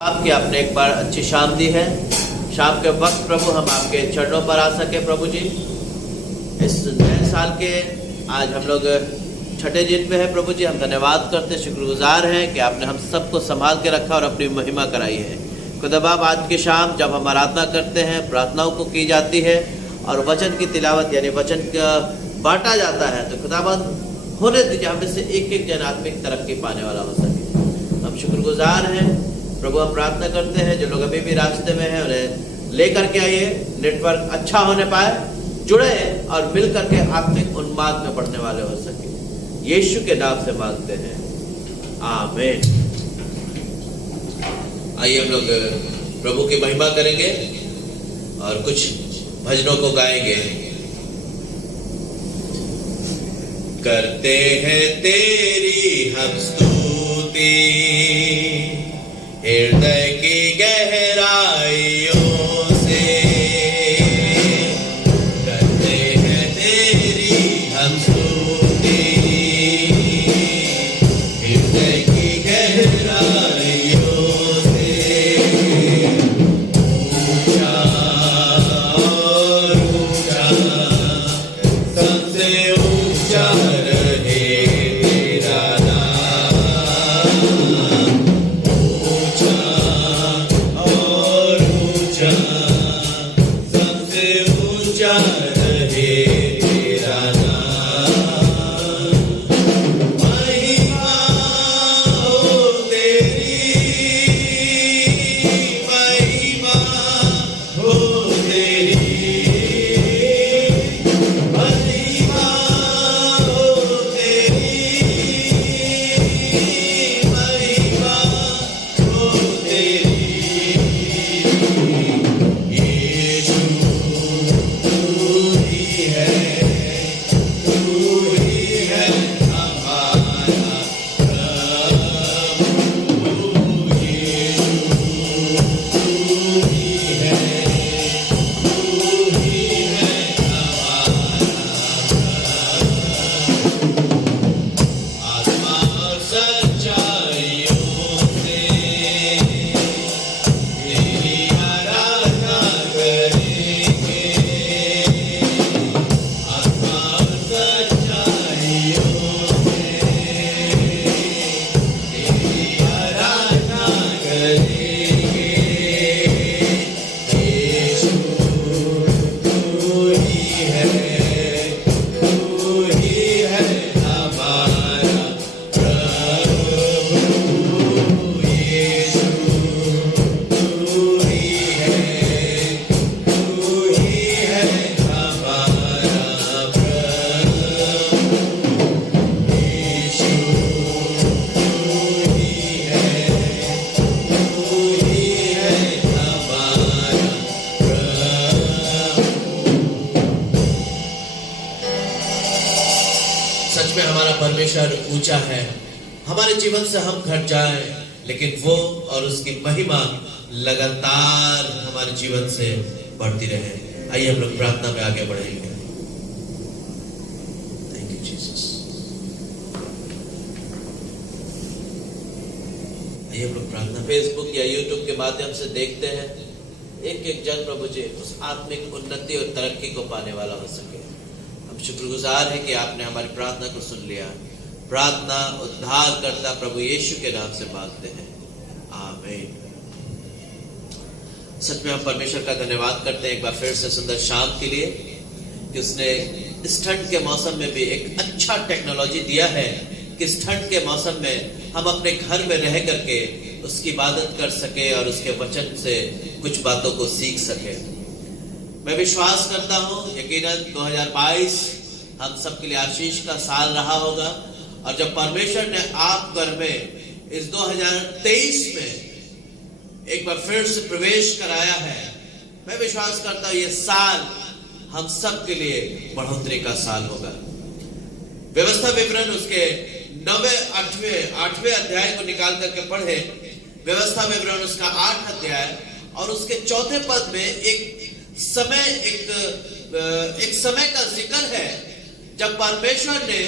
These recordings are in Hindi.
आपकी आपने एक बार अच्छी शाम दी है। शाम के वक्त प्रभु हम आपके चरणों पर आ सके प्रभु जी। इस नए साल के आज हम लोग छठे दिन में है प्रभु जी। हम धन्यवाद करते शुक्रगुजार हैं कि आपने हम सबको संभाल के रखा और अपनी महिमा कराई है। खुदाबाब आज की शाम जब हम आराधना करते हैं, प्रार्थनाओं को की जाती है और वचन की तिलावत यानी वचन का बांटा जाता है, तो खुदाबाद होने दीजिए हमें से एक एक जन आत्मिक तरक्की पाने वाला हो सके। हम शुक्रगुजार हैं प्रभु। हम प्रार्थना करते हैं जो लोग अभी भी रास्ते में हैं उन्हें लेकर के आइए, नेटवर्क अच्छा होने पाए, जुड़े और मिल करके आत्मिक उन्माद में बढ़ने वाले हो सके। यीशु के नाम से मांगते हैं, आमीन। आइए हम लोग प्रभु की महिमा करेंगे और कुछ भजनों को गाएंगे। करते हैं तेरी हम स्तुति हृदय की गहराइयों से, करते हैं तेरी हम स्तुति हृदय की गहराइयों से। ऊंचा और ऊंचा सबसे ऊंचा ऊंचा है। हमारे जीवन से हम घट जाएं, लेकिन वो और उसकी महिमा लगातार हमारे जीवन से बढ़ती रहे। आइए हम लोग प्रार्थना में आगे बढ़ेंगे। Thank you Jesus. आइए हम लोग प्रार्थना फेसबुक या यूट्यूब के माध्यम से देखते हैं, एक एक जन प्रभु जी उस आत्मिक उन्नति और तरक्की को पाने वाला हो सके। हम शुक्रगुजार हैं कि आपने हमारी प्रार्थना को सुन लिया। प्रार्थना उद्धार करता प्रभु यीशु के नाम से मांगते हैं, आमीन। सच में हम परमेश्वर का धन्यवाद करते हैं एक बार फिर से सुंदर शाम के लिए कि उसने इस ठंड के मौसम में भी एक अच्छा टेक्नोलॉजी दिया है कि इस ठंड के मौसम में हम अपने घर में रह करके उसकी इबादत कर सके और उसके वचन से कुछ बातों को सीख सके। मैं विश्वास करता हूं यकीनन 2022 हम सबके लिए आशीष का साल रहा होगा और जब परमेश्वर ने आप घर में इस 2023 में एक बार फिर से प्रवेश कराया है, मैं विश्वास करता हूं ये साल हम सब के लिए बढ़ोतरी का साल होगा। व्यवस्था विवरण उसके 8वें अध्याय को निकाल करके पढ़े। व्यवस्था विवरण उसका 8 अध्याय और उसके 4 पद में एक समय का जिक्र है जब परमेश्वर ने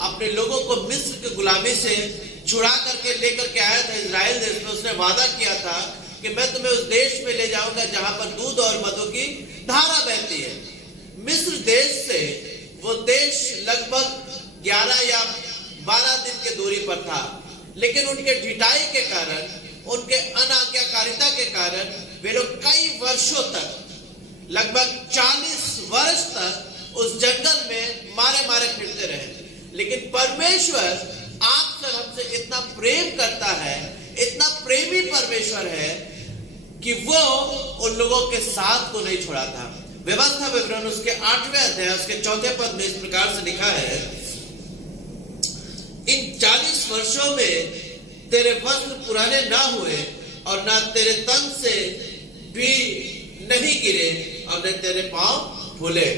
अपने लोगों को मिस्र की गुलामी से छुड़ा करके लेकर के आया था इजराइल देश में। उसने वादा किया था कि मैं तुम्हें उस देश में ले जाऊंगा जहां पर दूध और मधु की धारा बहती है। मिस्र देश से वो देश लगभग 11 या 12 दिन की दूरी पर था, लेकिन उनके ढिठाई के कारण, उनके अनाज्ञाकारिता के कारण वे लोग कई वर्षों तक, लगभग 40 वर्ष तक उस जंगल में मारे मारे फिरते रहे। लेकिन परमेश्वर आपसे हमसे इतना प्रेम करता है, इतना प्रेमी परमेश्वर है कि वो उन लोगों के साथ को नहीं छोड़ा था। व्यवस्था विवरण उसके 8वें अध्याय उसके 4 पद में इस प्रकार से लिखा है, इन 40 वर्षों में तेरे वस्त्र पुराने ना हुए और ना तेरे तन से भी नहीं गिरे और न तेरे पांव फूले।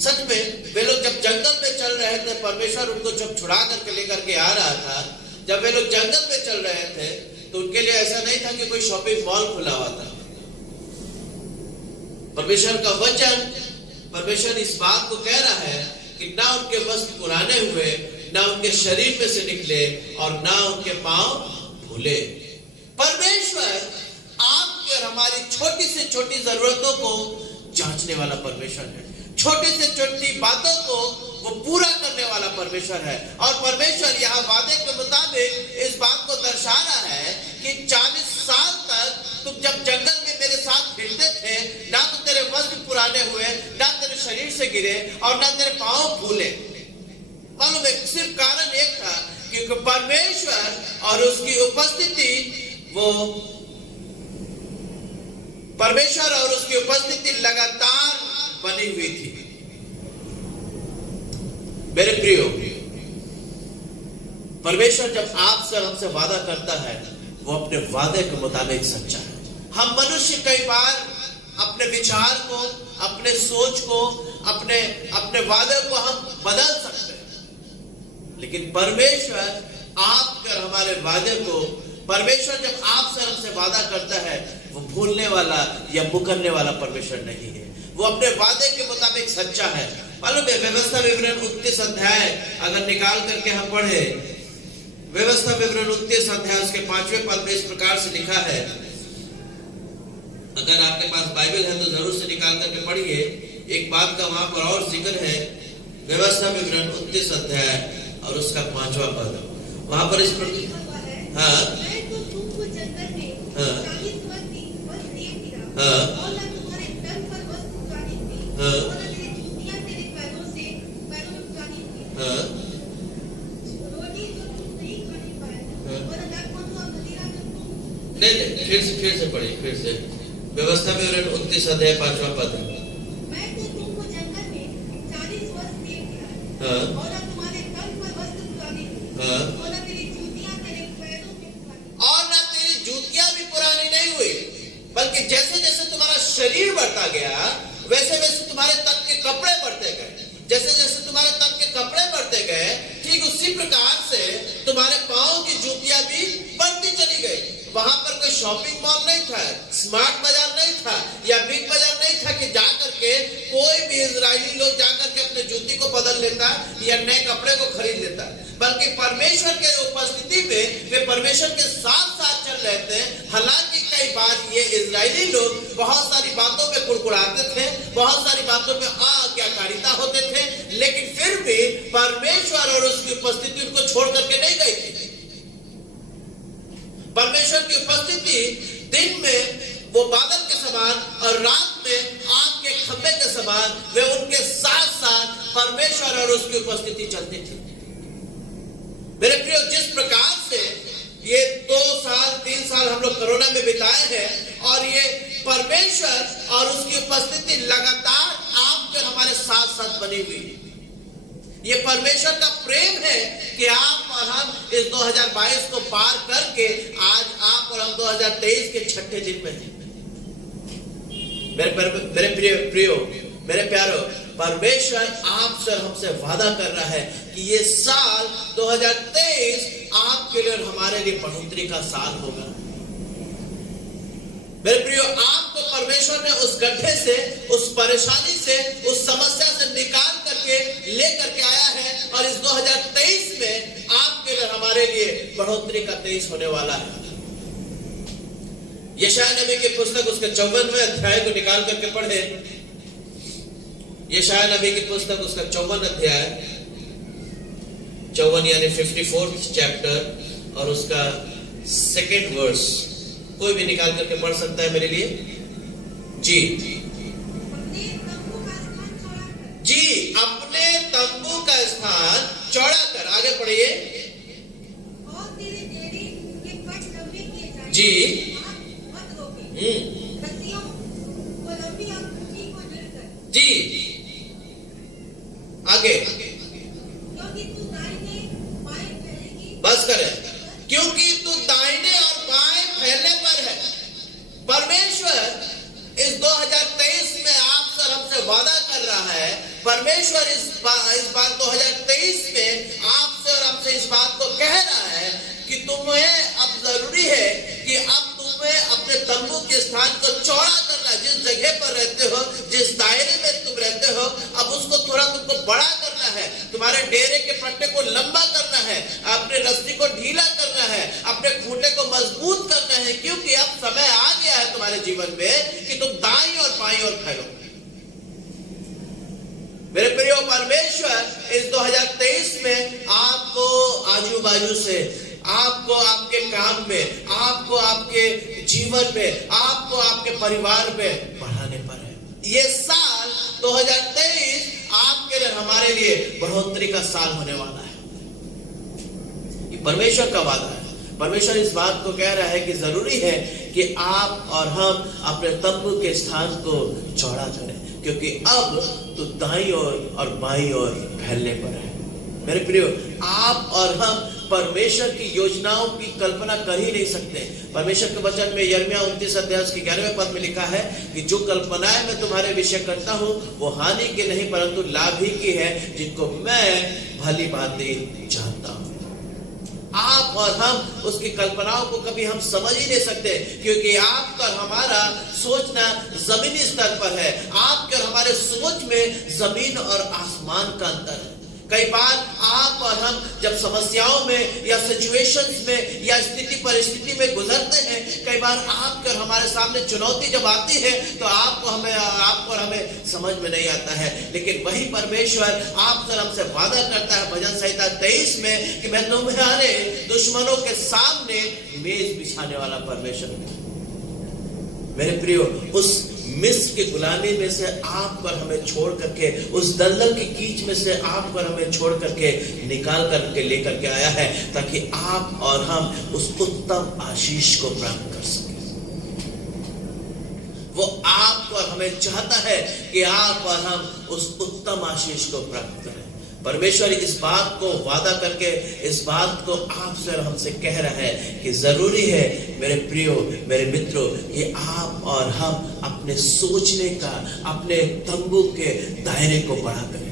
सच में वे लोग जब जंगल में चल रहे थे, परमेश्वर उनको जब छुड़ा करके लेकर के आ रहा था, जब वे लोग जंगल में चल रहे थे तो उनके लिए ऐसा नहीं था कि कोई शॉपिंग मॉल खुला हुआ था। परमेश्वर का वचन, परमेश्वर इस बात को कह रहा है कि ना उनके वस्त्र पुराने हुए, ना उनके शरीर में से निकले और ना उनके पांव भूले। परमेश्वर आपकी और हमारी छोटी से छोटी जरूरतों को जांचने वाला परमेश्वर है। छोटी से छोटी बातों को वो पूरा करने वाला परमेश्वर है। और परमेश्वर यहाँ वादे के मुताबिक इस बात को दर्शा रहा है कि 40 साल तक तुम जब जंगल में मेरे साथ फिरते थे, ना तो तेरे वस्त्र पुराने हुए, ना तेरे शरीर से गिरे और ना तेरे पांव फूले। मालूम है, सिर्फ कारण एक था, क्योंकि परमेश्वर और उसकी उपस्थिति, वो परमेश्वर और उसकी उपस्थिति लगातार बनी हुई थी। मेरे प्रियो, परमेश्वर जब आपसे हमसे वादा करता है, वो अपने वादे के मुताबिक सच्चा है। हम मनुष्य कई बार अपने विचार को, अपने सोच को, अपने वादे को हम बदल सकते हैं, लेकिन परमेश्वर आपके और हमारे वादे को, परमेश्वर जब आपसे हमसे वादा करता है, वो भूलने वाला या मुकरने वाला परमेश्वर नहीं है। वो अपने वादे के मुताबिक सच्चा है। मालूम है, व्यवस्था विवरण 29 अध्याय अगर निकाल करके हम पढ़े, व्यवस्था विवरण 29 अध्याय उसके 5वें पद में इस प्रकार से लिखा है। अगर आपके पास बाइबल है तो जरूर से निकाल करके पढ़िए। एक बात का वहां पर और जिक्र है, व्यवस्था विवरण 29 अध्याय और उसका 5वां पद, वहां पर इस प्रकार, नहीं, फिर से पढ़िए, फिर से व्यवस्था विवरण 29 अध्याय 5वां पद। मैं तो तुमको जंगल में 40 वर्ष दिए गया, और न तुम्हारे तन पर वस्त्र पुराने हुए, और न तेरी जूतियां तेरे पैरों में पुरानी, और न तेरी जूतियां भी पुरानी नहीं हुई, बल्कि जैसे जैसे तुम्हारा शरीर बढ़ता गया, वैसे वैसे तुम्हारे तन के कपड़े बढ़ते गए। जैसे जैसे तुम्हारे तन के कपड़े बढ़ते गए, ठीक उसी प्रकार से तुम्हारे पांव की जूतियां भी बढ़ती चली गई। वहां पर कोई शॉपिंग मॉल नहीं था, स्मार्ट बाजार नहीं था या बिग बाजार नहीं था कि जाकर के कोई भी इजरायली लोग जाकर के अपने जूती को बदल लेता या नए कपड़े को खरीद लेता, बल्कि परमेश्वर के उपस्थिति में वे परमेश्वर के साथ साथ चल रहे थे। हालांकि कई बार ये इजरायली लोग बहुत सारी बातों में कुड़कुड़ाते थे, बहुत सारी बातों में आज्ञाकारिता होते थे, लेकिन फिर भी परमेश्वर और उसकी उपस्थिति उनको छोड़ करके नहीं गई थी। परमेश्वर की उपस्थिति दिन में वो बादल के समान और रात में आग के खंभे के समान, वे उनके साथ साथ परमेश्वर और उसकी उपस्थिति चलती थी। मेरे प्रियो, जिस प्रकार से ये 2 साल 3 साल हम लोग कोरोना में बिताए हैं, और ये परमेश्वर और उसकी उपस्थिति लगातार आपके और हमारे साथ साथ बनी हुई, ये परमेश्वर का प्रेम है कि आप और हम इस 2022 को पार करके आज आप और हम 2023 के 6ठे दिन में हैं। मेरे प्रियो, मेरे प्यारो, परमेश्वर आपसे और हमसे वादा कर रहा है कि ये साल 2023 आपके लिए और हमारे लिए बढ़ोतरी का साल होगा। मेरे प्रियो, आपको परमेश्वर ने उस गड्ढे से, उस परेशानी से, उस समस्या से निकाल करके लेकर के आया है, और इस 2023 में आप आपके लिए हमारे लिए बढ़ोतरी का 23 होने वाला है। यशायाह नबी की पुस्तक उसके 54वें अध्याय को निकाल करके पढ़े। यशायाह नबी की पुस्तक उसका 54 अध्याय, 54 यानी 54th चैप्टर और उसका 2nd वर्स। कोई भी निकाल करके पढ़ सकता है मेरे लिए जी। जी, अपने तंबू का स्थान चौड़ा कर। आगे पढ़िए जी। जी, आगे बस करें, क्योंकि तू दाहिने और बाएं फैलने पर है। परमेश्वर इस 2023 में आपसे और हमसे वादा कर रहा है। परमेश्वर इस बात 2023 में आपसे और हमसे इस बात को कह रहा है कि तुम्हें अब जरूरी है कि अब तुम्हें अपने तंबू के स्थान को चौड़ा करना। जिस जगह पर रहते हो, जिस दायरे में तुम रहते हो, अब उसको थोड़ा तुमको बड़ा करना है। तुम्हारे डेरे के पट्टे को लंबा करना है, अपने रस्सी को ढीला करना है, अपने खूंटे को मजबूत करना है, क्योंकि अब समय आ गया है तुम्हारे जीवन में कि तुम दाईं और बाईं ओर फैलो। मेरे प्रियो, परमेश्वर इस 2023 में आपको आजू बाजू से, आपको आपके काम में, आपको आपके जीवन में, आपको आपके परिवार में बढ़ाने पर है। ये साल 2023 आपके लिए, हमारे लिए बढ़ोतरी का साल होने वाला है। ये परमेश्वर का वादा है। परमेश्वर इस बात को कह रहा है कि जरूरी है कि आप और हम अपने तंबू के स्थान को चौड़ा करें, क्योंकि अब तो दाईं ओर और बाईं ओर फैलने पर है। मेरे प्रियो, आप और हम परमेश्वर की योजनाओं की कल्पना कर ही नहीं सकते। परमेश्वर के वचन में यिर्मयाह 29 अध्याय के 11वें पद में लिखा है कि जो कल्पनाएं मैं तुम्हारे विषय करता हूं वो हानि की नहीं परंतु लाभ ही की है, जिनको मैं भली भांति जानता हूं। आप और हम उसकी कल्पनाओं को कभी हम समझ ही नहीं सकते, क्योंकि आपका हमारा सोचना जमीनी स्तर पर है। आपके और हमारे सोच में जमीन और आसमान का अंतर है। कई बार आप और हम जब समस्याओं में या सिचुएशंस में या स्थिति परिस्थिति में गुजरते हैं, कई बार आपके और हमारे सामने चुनौती जब आती है तो आपको और हमें समझ में नहीं आता है। लेकिन वही परमेश्वर आपसे हमसे वादा करता है भजन संहिता 23 में कि मैं तुम्हारे दुश्मनों के सामने मेज बिछाने वाला परमेश्वर हूं। मेरे प्रियो, उस मिस्र की गुलामी में से आप पर हमें छोड़ करके, उस दलदल की कीच में से आप पर हमें छोड़ करके निकाल करके लेकर के आया है, ताकि आप और हम उस उत्तम आशीष को प्राप्त कर सकें। वो आप और हमें चाहता है कि आप और हम उस उत्तम आशीष को प्राप्त करें। परमेश्वर इस बात को वादा करके, इस बात को आपसे और हमसे कह रहा है कि जरूरी है मेरे प्रियो, मेरे मित्रों, कि आप और हम अपने सोचने का, अपने तंबू के दायरे को बड़ा करें।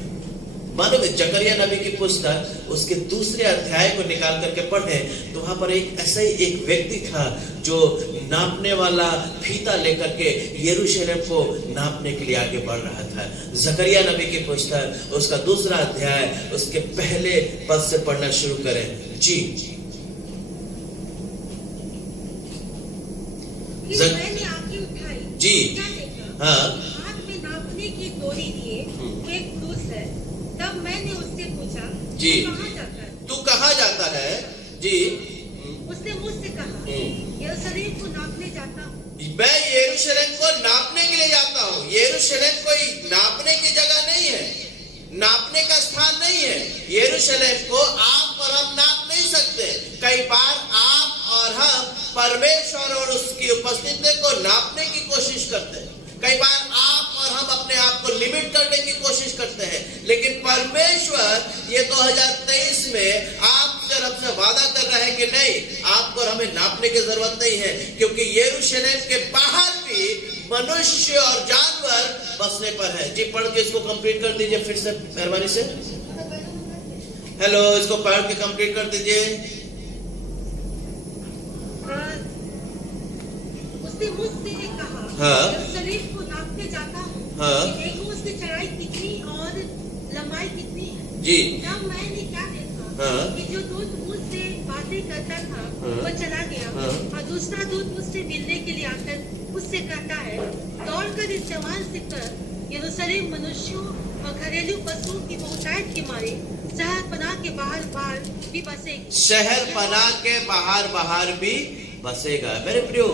मानो में जकरिया नबी की पुस्तक उसके 2 अध्याय को निकाल करके पढ़े तो वहां पर एक ऐसा ही एक व्यक्ति था जो नापने वाला फीता लेकर के यरूशलेम को नापने के लिए आगे बढ़ रहा था। जकरिया नबी की पुस्तक उसका 2 अध्याय उसके पहले पद से पढ़ना शुरू करें जी। मैंने आंखें उठाई जी, हाँ, हाथ में नापने की डोरी लिए एक क्रूस है। तब मैंने उससे पूछा, जी, कहाँ जाता है? तू कहाँ जाता है? जी, उसने मुझसे कहा, यरूशलेम को नापने जाता हूँ। मैं यरूशलेम को नापने के लिए जाता हूँ। यरूशलेम कोई नापने की जगह नहीं है, नापने का स्थान नहीं है। यरूशलेम को आप और हम नाप नहीं सकते। कई बार आप और हम परमेश्वर और उसकी उपस्थिति को नापने की कोशिश करते हैं। कई बार आप और हम अपने आप को लिमिट करने की कोशिश करते हैं, लेकिन परमेश्वर ये 2023 में आपसे हमसे वादा कर रहा है कि नहीं, आपको और हमें नापने की जरूरत नहीं है, क्योंकि यरूशलेम के बाहर भी मनुष्य और जानवर बसने पर है। जी, पढ़ के इसको कंप्लीट कर दीजिए फिर से मेहरबानी से। हेलो, इसको पढ़ के कंप्लीट कर दीजिए। उसने मुझसे कहा, हाँ, यरूशलेम को नापने जाता हूँ। हाँ, देखो उसकी चौड़ाई कितनी और लंबाई कितनी है। जी, तब मैंने क्या देखा, हाँ, कि जो दूत मुझसे मुझसे बातें करता था वह चला गया और दूसरा दूत मुझसे मिलने के लिए आकर मुझसे कहता है, दौड़कर इस जवान से कर, यरूशलेम मनुष्यों और घरेलू पशुओं की बहुतायत के मारे शहर पनाह के बाहर बाहर भी बसेगी। शहर पनाह के बाहर बाहर भी बसेगा। मेरे प्रियो,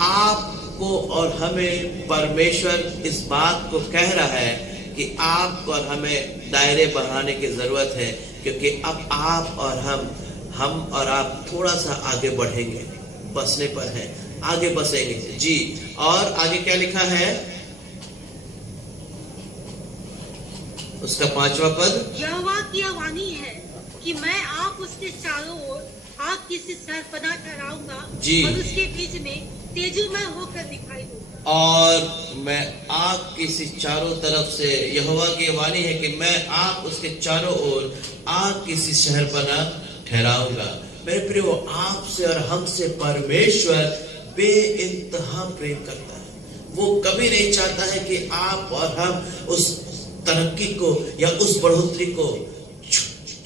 आपको और हमें परमेश्वर इस बात को कह रहा है कि आपको और हमें दायरे बढ़ाने की जरूरत है, क्योंकि अब आप और हम और आप थोड़ा सा आगे बढ़ेंगे, बसने पर है, आगे बसेंगे जी। और आगे क्या लिखा है उसका 5वां पद, यहोवा की वाणी है कि मैं आप उसके चारों ओर आग की सी सरपनाह ठहराऊंगा जी। और उसके बीच में तेजोमय होकर दिखाई दूंगा। और मैं आग की सी चारों तरफ से, यहोवा की वाणी है कि मैं आप उसके चारों ओर आग की सी शहरपनाह ठहराऊंगा। मेरे प्रियो, आपसे और हमसे परमेश्वर बेइंतहा प्रेम करता है। वो कभी नहीं चाहता है कि आप और हम उस तरक्की को या उस बढ़ोतरी को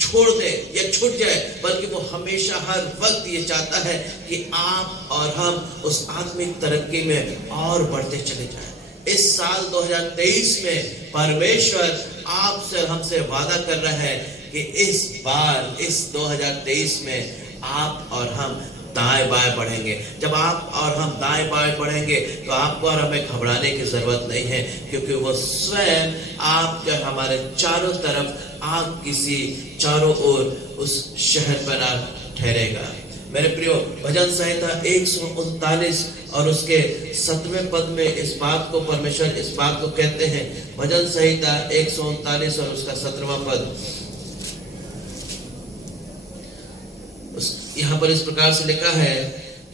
छोड़ दे या छूट जाए, बल्कि वो हमेशा हर वक्त ये चाहता है कि आप और हम उस आत्मिक तरक्की में और बढ़ते चले जाएं। इस साल 2023 में परमेश्वर आपसे और हमसे वादा कर रहा है कि इस बार, इस 2023 में आप और हम दाएं बाएं बढ़ेंगे। जब आप और हम दाएं बाएं बढ़ेंगे तो आपको और हमें घबराने की जरूरत नहीं है, क्योंकि वो स्वयं आपके हमारे चारों तरफ आग किसी चारों ओर उस शहर पनाह ठहरेगा। मेरे प्रियो, भजन संहिता 139 और उसके 7वें पद में इस बात को परमेश्वर इस बात को कहते हैं। भजन संहिता 139 और उसका 17वां पद, यहाँ पर इस प्रकार से लिखा है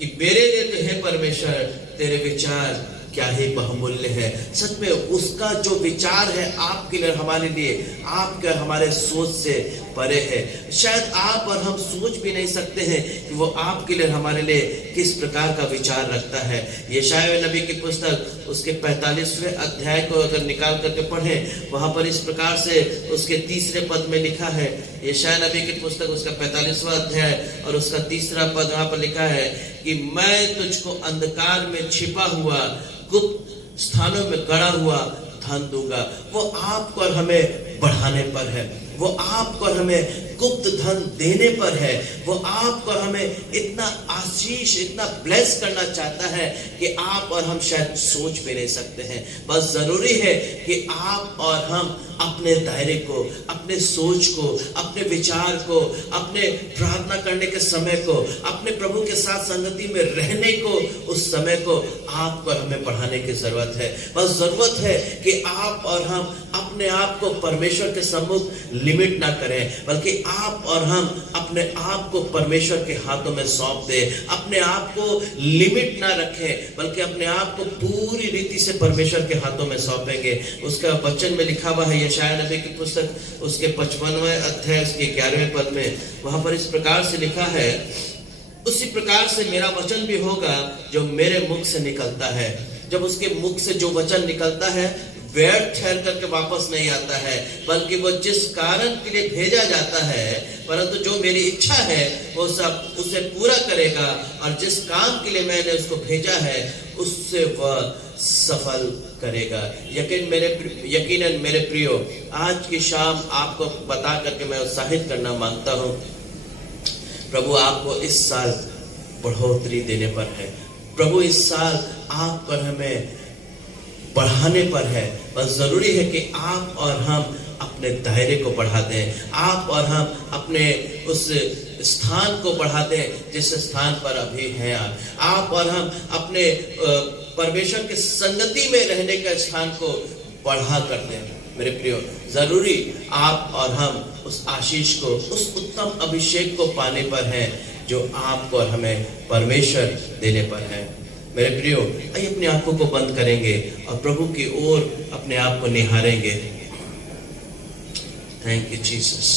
कि मेरे लिए तो है परमेश्वर तेरे विचार क्या ही बहुमूल्य है। सच में उसका जो विचार है आपके लिए, हमारे लिए, आपके और हमारे सोच से परे है। शायद आप और हम सोच भी नहीं सकते हैं कि वो आपके लिए, हमारे लिए किस प्रकार का विचार रखता है। यशायाह नबी की पुस्तक उसके 45वें अध्याय को अगर निकाल करके पढ़ें, वहां पर इस प्रकार से उसके 3रे पद में लिखा है। यशायाह नबी की पुस्तक उसका 45वां अध्याय और उसका 3रा पद वहां पर लिखा है कि मैं तुझको अंधकार में छिपा हुआ गुप्त स्थानों में गड़ा हुआ धन दूंगा। वो आपको और हमें बढ़ाने पर है, वो आपको और हमें गुप्त धन देने पर है, वो आपको और हमें इतना आशीष, इतना ब्लेस करना चाहता है कि आप और हम शायद सोच भी नहीं सकते हैं। बस जरूरी है कि आप और हम अपने दायरे को, अपने सोच को, अपने विचार को, अपने प्रार्थना करने के समय को, अपने प्रभु के साथ संगति में रहने को, उस समय को आपको और हमें बढ़ाने की जरूरत है। बस जरूरत है कि आप और हम अपने आप को परमेश्वर के सम्मुख लिमिट ना करें, बल्कि आप और हम अपने आप को परमेश्वर के हाथों में सौंप दें। अपने आप को लिमिट ना रखें, बल्कि अपने आप को पूरी रीति से परमेश्वर के हाथों में सौंपेंगे। उसका वचन में लिखा हुआ है यशायाह नबी की पुस्तक उसके 55वें अध्याय उसके 11वें पद में, वहां पर इस प्रकार से लिखा है, उसी प्रकार से मेरा वचन भी होगा जो मेरे मुख से निकलता है। जब उसके मुख से जो वचन निकलता है व्यर्थ ठहर करके वापस नहीं आता है, बल्कि वो जिस कारण के लिए भेजा जाता है, परंतु जो मेरी इच्छा है वो सब उसे पूरा करेगा, और जिस काम के लिए मैंने उसको भेजा है उससे वह सफल करेगा। यकीनन मेरे प्रियो, आज की शाम आपको बता करके मैं उत्साहित करना मांगता हूँ, प्रभु आपको इस साल बढ़ोतरी देने पर है। प्रभु इस साल आप पर हमें बढ़ाने पर है। बस जरूरी है कि आप और हम अपने दायरे को बढ़ा दें, आप और हम अपने उस स्थान को बढ़ा दें जिस स्थान पर अभी हैं आप और हम अपने परमेश्वर के संगति में रहने का स्थान को बढ़ा कर दें। मेरे प्रियो, जरूरी आप और हम उस आशीष को, उस उत्तम अभिषेक को पाने पर हैं जो आपको और हमें परमेश्वर देने पर है। मेरे प्रियो, आइए अपनी आंखों को बंद करेंगे और प्रभु की ओर अपने आप को निहारेंगे। Thank you Jesus,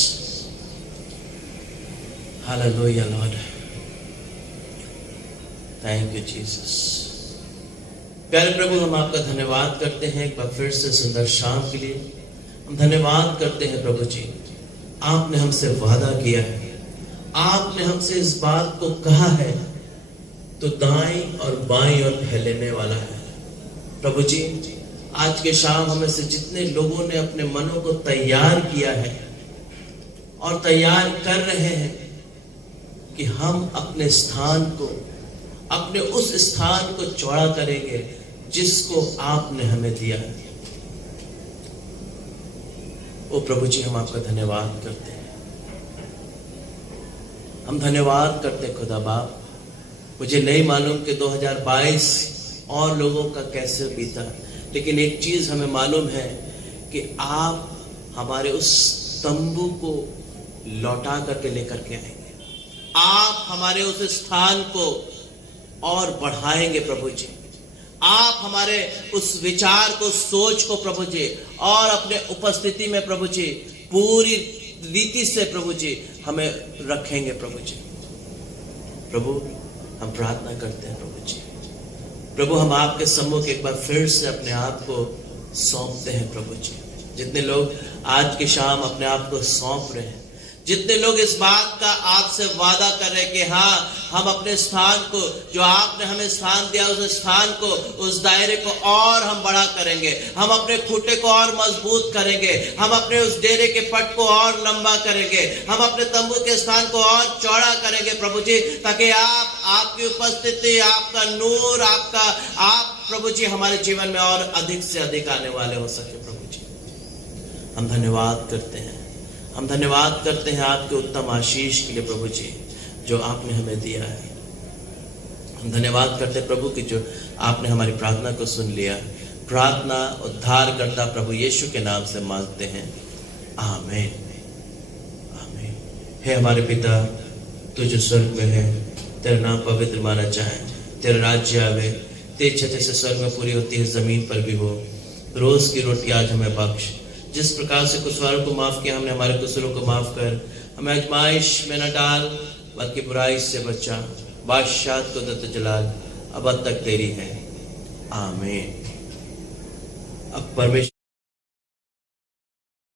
hallelujah Lord, thank you Jesus. प्यारे प्रभु, हम आपका धन्यवाद करते हैं एक बार फिर से सुंदर शाम के लिए। हम धन्यवाद करते हैं प्रभु जी, आपने हमसे वादा किया है, आपने हमसे इस बात को कहा है तो दाईं और बाईं और फैलने वाला है। प्रभु जी, आज के शाम हमें से जितने लोगों ने अपने मनों को तैयार किया है और तैयार कर रहे हैं कि हम अपने स्थान को, अपने उस स्थान को चौड़ा करेंगे जिसको आपने हमें दिया है। ओ प्रभु जी, हम आपका धन्यवाद करते हैं। हम धन्यवाद करते खुदा बाप। मुझे नहीं मालूम कि 2022 और लोगों का कैसे बीता, लेकिन एक चीज हमें मालूम है कि आप हमारे उस तंबू को लौटा करके लेकर के आएंगे। आप हमारे उस स्थान को और बढ़ाएंगे प्रभु जी। आप हमारे उस विचार को, सोच को प्रभु जी, और अपने उपस्थिति में प्रभु जी पूरी रीति से प्रभु जी हमें रखेंगे प्रभु जी। प्रभु, हम प्रार्थना करते हैं प्रभु जी। प्रभु, हम आपके सम्मुख एक बार फिर से अपने आप को सौंपते हैं प्रभु जी। जितने लोग आज की शाम अपने आप को सौंप रहे हैं, जितने लोग इस बात का आपसे वादा कर रहे हैं कि हाँ, हम अपने स्थान को, जो आपने हमें स्थान दिया, उस स्थान को, उस दायरे को और हम बड़ा करेंगे, हम अपने खूंटे को और मजबूत करेंगे, हम अपने उस डेरे के पट को और लंबा करेंगे, हम अपने तंबू के स्थान को और चौड़ा करेंगे प्रभु जी, ताकि आपकी उपस्थिति, आपका नूर, आप प्रभु जी हमारे जीवन में और अधिक से अधिक आने वाले हो सके प्रभु जी। हम धन्यवाद करते हैं। हम धन्यवाद करते हैं आपके उत्तम आशीष के लिए प्रभु जी, जो आपने हमें दिया है। हम धन्यवाद करते हैं प्रभु कि जो आपने हमारी प्रार्थना को सुन लिया। प्रार्थना उद्धार करता प्रभु यीशु के नाम से मांगते हैं, आमीन, आमीन। हे हमारे पिता, तू जो स्वर्ग में है, तेरा नाम पवित्र माना जाए, तेरा राज्य आवे, तेरी इच्छा जैसे स्वर्ग में पूरी होती है जमीन पर भी हो। रोज की रोटी आज हमें बख्श, जिस प्रकार से कुसवारों को माफ किया, हमने हमारे कुसरों को माफ कर, हमें आजमाइश में न डाल, बल्कि बुराई से बचा। बादशाह को दत्त जलाल अब तक तेरी है, आमीन। अब परमेश्वर